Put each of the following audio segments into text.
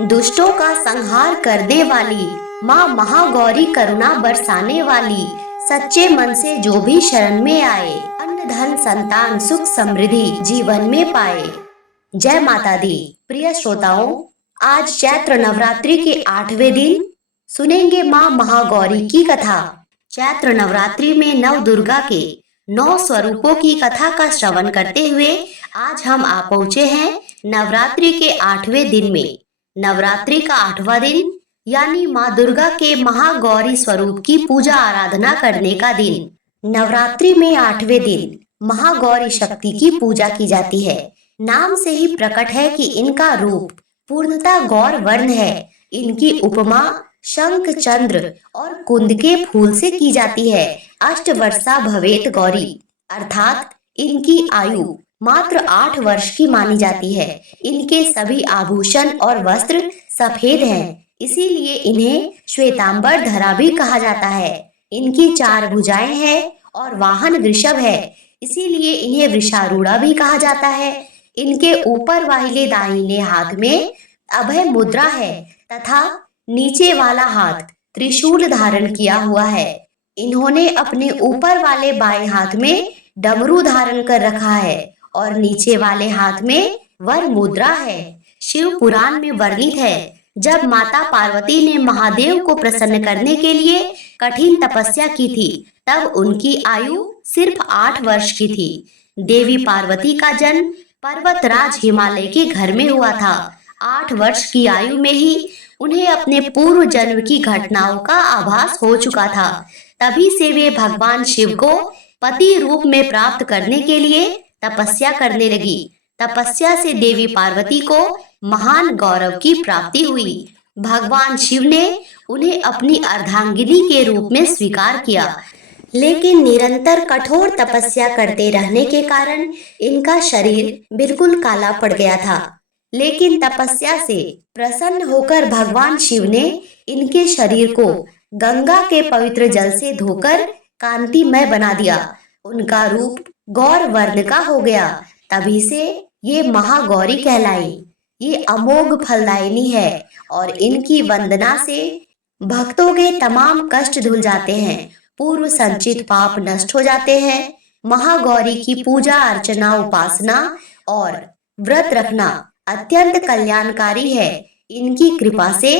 दुष्टों का संहार करने वाली माँ महागौरी, करुणा बरसाने वाली, सच्चे मन से जो भी शरण में आए, अन्न धन संतान सुख समृद्धि जीवन में पाए। जय माता दी। प्रिय श्रोताओं, आज चैत्र नवरात्रि के 8वें दिन सुनेंगे माँ महागौरी की कथा। चैत्र नवरात्रि में नव दुर्गा के 9 स्वरूपों की कथा का श्रवण करते हुए आज हम आ पहुँचे हैं नवरात्रि के 8वें दिन में। नवरात्रि का 8वां दिन यानी माँ दुर्गा के महागौरी स्वरूप की पूजा आराधना करने का दिन। नवरात्रि में 8वें दिन महागौरी शक्ति की पूजा की जाती है। नाम से ही प्रकट है कि इनका रूप पूर्णतः गौर वर्ण है। इनकी उपमा शंख चंद्र और कुंद के फूल से की जाती है। अष्टवर्षा भवेत गौरी अर्थात इनकी आयु मात्र 8 वर्ष की मानी जाती है। इनके सभी आभूषण और वस्त्र सफेद हैं, इसीलिए इन्हें श्वेतांबर धरा भी कहा जाता है। इनकी 4 भुजाएं हैं और वाहन वृषभ है, इसीलिए इन्हें वृषारूढ़ा भी कहा जाता है। इनके ऊपर वाले दाहिने हाथ में अभय मुद्रा है तथा नीचे वाला हाथ त्रिशूल धारण किया हुआ है। इन्होंने अपने ऊपर वाले बाएं हाथ में डमरू धारण कर रखा है और नीचे वाले हाथ में वर मुद्रा है। शिव पुराण में वर्णित है, जब माता पार्वती ने महादेव को प्रसन्न करने के लिए कठिन तपस्या की थी, तब उनकी आयु सिर्फ 8 वर्ष की थी। देवी पार्वती का जन्म पर्वतराज हिमालय के घर में हुआ था। 8 वर्ष की आयु में ही उन्हें अपने पूर्व जन्म की घटनाओं का आभास हो चुका था। तभी से वे भगवान शिव को पति रूप में प्राप्त करने के लिए तपस्या करने लगी। तपस्या से देवी पार्वती को महान गौरव की प्राप्ति हुई। भगवान शिव ने उन्हें अपनी अर्धांगिनी के रूप में स्वीकार किया, लेकिन निरंतर कठोर तपस्या करते रहने के कारण इनका शरीर बिल्कुल काला पड़ गया था। लेकिन तपस्या से प्रसन्न होकर भगवान शिव ने इनके शरीर को गंगा के पवित्र जल से धोकर कांतिमय बना दिया। उनका रूप गौर वर्ण का हो गया। तभी से ये महागौरी कहलाई। ये अमोघ फलदायिनी है और इनकी वंदना से भक्तों के तमाम कष्ट धुल जाते हैं, पूर्व संचित पाप नष्ट हो जाते हैं। महागौरी की पूजा अर्चना, उपासना और व्रत रखना अत्यंत कल्याणकारी है। इनकी कृपा से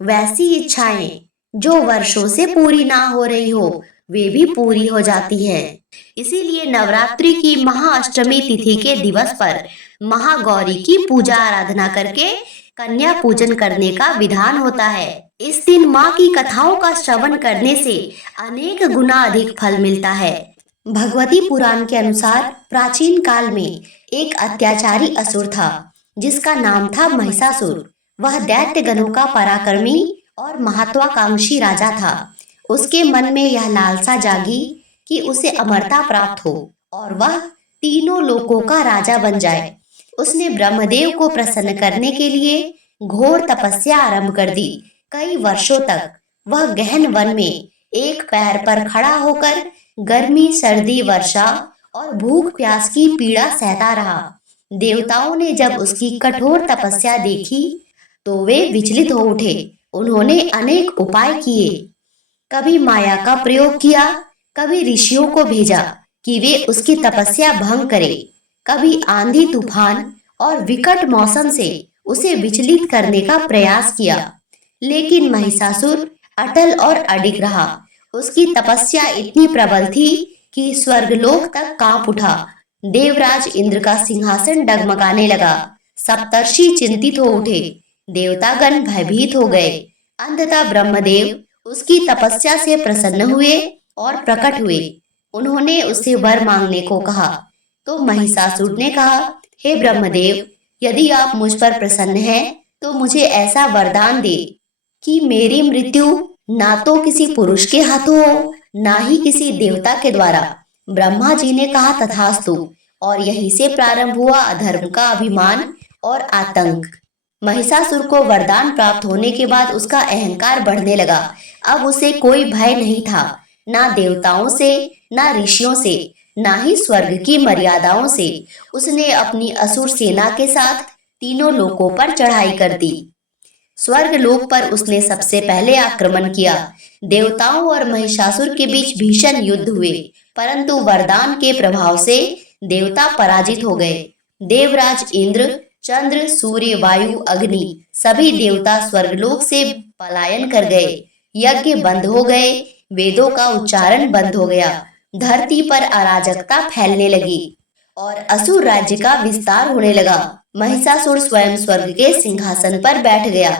वैसी इच्छाएं जो वर्षों से पूरी ना हो रही हो, वे भी पूरी हो जाती हैं। इसीलिए नवरात्रि की महाअष्टमी तिथि के दिवस पर महागौरी की पूजा आराधना करके कन्या पूजन करने का विधान होता है। इस दिन माँ की कथाओं का श्रवण करने से अनेक गुना अधिक फल मिलता है। भगवती पुराण के अनुसार प्राचीन काल में एक अत्याचारी असुर था, जिसका नाम था महिषासुर। वह दैत्य गणों का पराक्रमी और महत्वाकांक्षी राजा था। उसके मन में यह लालसा जागी कि उसे अमरता प्राप्त हो और वह तीनों लोकों का राजा बन जाए। उसने ब्रह्मदेव को प्रसन्न करने के लिए घोर तपस्या आरंभ कर दी। कई वर्षों तक वह गहन वन में एक पैर पर खड़ा होकर गर्मी, सर्दी, वर्षा और भूख प्यास की पीड़ा सहता रहा। देवताओं ने जब उसकी कठोर तपस्या देखी तो वे विचलित हो उठे। उन्होंने अनेक उपाय किए, कभी माया का प्रयोग किया, कभी ऋषियों को भेजा कि वे उसकी तपस्या भंग करें, कभी आंधी तूफान और विकट मौसम से उसे विचलित करने का प्रयास किया, लेकिन महिषासुर अटल और अडिग रहा। उसकी तपस्या इतनी प्रबल थी कि स्वर्गलोक तक कांप उठा। देवराज इंद्र का सिंहासन डगमगाने लगा। सप्तर्षि चिंतित हो उठे, देवतागण भयभीत हो गए। अंततः ब्रह्मदेव उसकी तपस्या से प्रसन्न हुए और प्रकट हुए। उन्होंने उससे वर मांगने को कहा, तो महिषासुर ने कहा, हे ब्रह्मदेव, यदि आप मुझ पर प्रसन्न हैं तो मुझे ऐसा वरदान दे कि मेरी मृत्यु ना तो किसी पुरुष के हाथों हो, ना ही किसी देवता के द्वारा। ब्रह्मा जी ने कहा, तथास्तु, और यहीं से प्रारंभ हुआ अधर्म का अभिमान और आतंक। महिषासुर को वरदान प्राप्त होने के बाद उसका अहंकार बढ़ने लगा। अब उसे कोई भय नहीं था, ना देवताओं से, ना ऋषियों से, ना ही स्वर्ग की मर्यादाओं से। उसने अपनी असुर सेना के साथ तीनों लोकों पर चढ़ाई कर दी। स्वर्ग लोक पर उसने सबसे पहले आक्रमण किया। देवताओं और महिषासुर के बीच भीषण युद्ध हुए, परंतु वरदान के प्रभाव से देवता पराजित हो गए। देवराज इंद्र, चंद्र, सूर्य, वायु, अग्नि सभी देवता स्वर्गलोक से पलायन कर गए। यज्ञ बंद हो गए, वेदों का उच्चारण बंद हो गया, धरती पर अराजकता फैलने लगी और असुर राज्य का विस्तार होने लगा। महिषासुर स्वयं स्वर्ग के सिंहासन पर बैठ गया।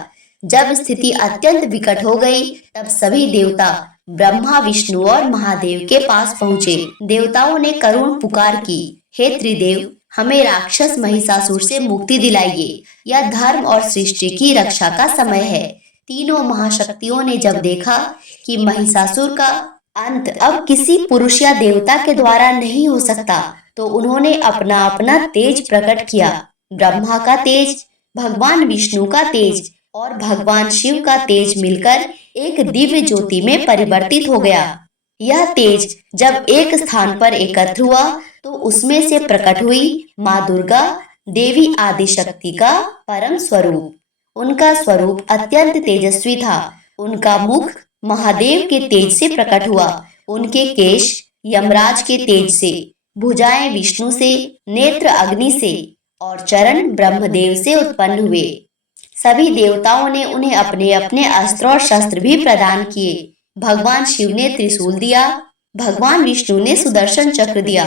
जब स्थिति अत्यंत विकट हो गई, तब सभी देवता ब्रह्मा, विष्णु और महादेव के पास पहुँचे। देवताओं ने करुण पुकार की, हे त्रिदेव, हमें राक्षस महिषासुर से मुक्ति दिलाइए। यह धर्म और सृष्टि की रक्षा का समय है। तीनों महाशक्तियों ने जब देखा कि महिषासुर का अंत अब किसी पुरुष या देवता के द्वारा नहीं हो सकता, तो उन्होंने अपना अपना तेज प्रकट किया। ब्रह्मा का तेज, भगवान विष्णु का तेज और भगवान शिव का तेज मिलकर एक दिव्य ज्योति में परिवर्तित हो गया। यह तेज जब एक स्थान पर एकत्र हुआ, तो उसमें से प्रकट हुई माँ दुर्गा, देवी आदिशक्ति का परम स्वरूप। उनका स्वरूप अत्यंत तेजस्वी था। उनका मुख महादेव के तेज से प्रकट हुआ, उनके केश यमराज के तेज से, भुजाएं विष्णु से, नेत्र अग्नि से और चरण ब्रह्मदेव से उत्पन्न हुए। सभी देवताओं ने उन्हें अपने अपने अस्त्र और शस्त्र भी प्रदान किए। भगवान शिव ने त्रिशूल दिया, भगवान विष्णु ने सुदर्शन चक्र दिया,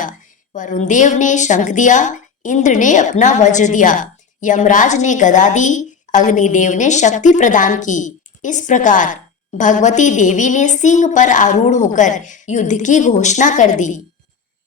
वरुण देव ने शंख दिया, इंद्र ने अपना वज्र दिया, यमराज ने गदा दी, अग्निदेव ने शक्ति प्रदान की। इस प्रकार भगवती देवी ने सिंह पर आरूढ़ होकर युद्ध की घोषणा कर दी।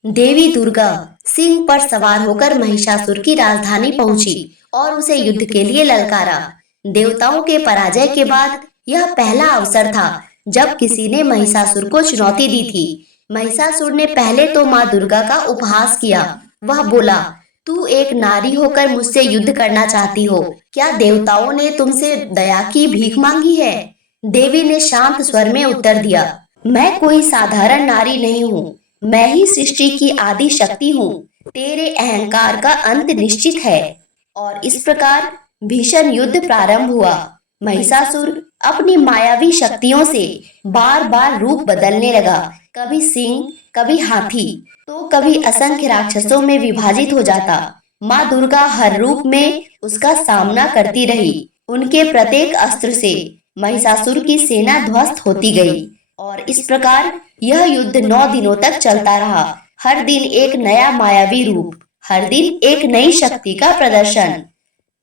देवी दुर्गा सिंह पर सवार होकर महिषासुर की राजधानी पहुंची और उसे युद्ध के लिए ललकारा। देवताओं के पराजय के बाद यह पहला अवसर था जब किसी ने महिषासुर को चुनौती दी थी। महिषासुर ने पहले तो माँ दुर्गा का उपहास किया। वह बोला, तू एक नारी होकर मुझसे युद्ध करना चाहती हो? क्या देवताओं ने तुमसे दया की भीख मांगी है? देवी ने शांत स्वर में उत्तर दिया, मैं कोई साधारण नारी नहीं हूँ, मैं ही सृष्टि की आदि शक्ति हूँ। तेरे अहंकार का अंत निश्चित है। और इस प्रकार भीषण युद्ध प्रारंभ हुआ। महिषासुर अपनी मायावी शक्तियों से बार बार रूप बदलने लगा। कभी सिंह, कभी हाथी, तो कभी असंख्य राक्षसों में विभाजित हो जाता। माँ दुर्गा हर रूप में उसका सामना करती रही। उनके प्रत्येक अस्त्र से महिषासुर की सेना ध्वस्त होती गई और इस प्रकार यह युद्ध 9 दिनों तक चलता रहा। हर दिन एक नया मायावी रूप, हर दिन एक नई शक्ति का प्रदर्शन।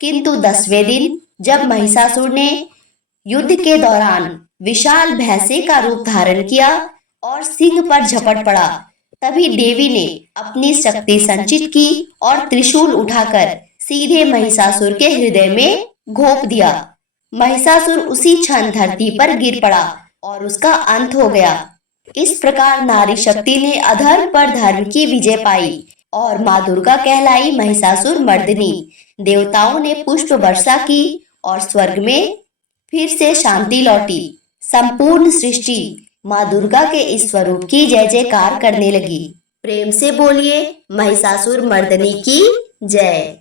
किंतु 10वें दिन जब महिषासुर ने युद्ध के दौरान विशाल भैंसे का रूप धारण किया और सिंह पर झपट पड़ा, तभी देवी ने अपनी शक्ति संचित की और त्रिशूल उठाकर सीधे महिषासुर के हृदय में घोंप दिया। महिषासुर उसी क्षण धरती पर गिर पड़ा और उसका अंत हो गया। इस प्रकार नारी शक्ति ने अधर्म पर धर्म की विजय पाई और माँ दुर्गा कहलाई महिषासुर मर्दिनी। देवताओं ने पुष्प वर्षा की और स्वर्ग में फिर से शांति लौटी। संपूर्ण सृष्टि माँ दुर्गा के इस स्वरूप की जय जयकार करने लगी। प्रेम से बोलिए महिषासुर मर्दिनी की जय।